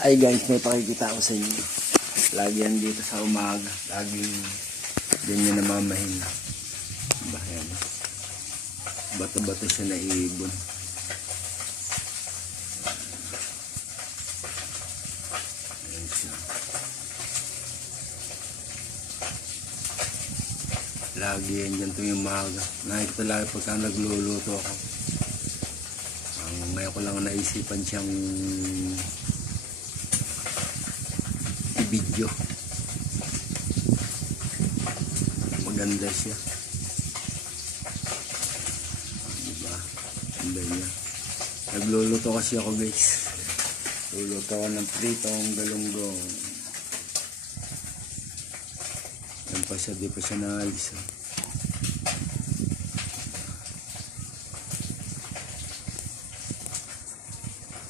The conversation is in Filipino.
Ay guys, may pakikita ko sa inyo. Lagi yan dito sa umaga. Laging ganyan namamahin. Bayan. Bato-bato siya na ibon. Ayan siya. Lagi yan dyan tuwing umaga. Nakikita lagi pagka nagluluto ako. Ngayon ko lang naisipan siyang i-video. Maganda siya. Diba? Ganda niya. Nagluluto kasi ako guys. Luluto ako ng pritong galunggong. Yan pa siya, di pa siya naalis.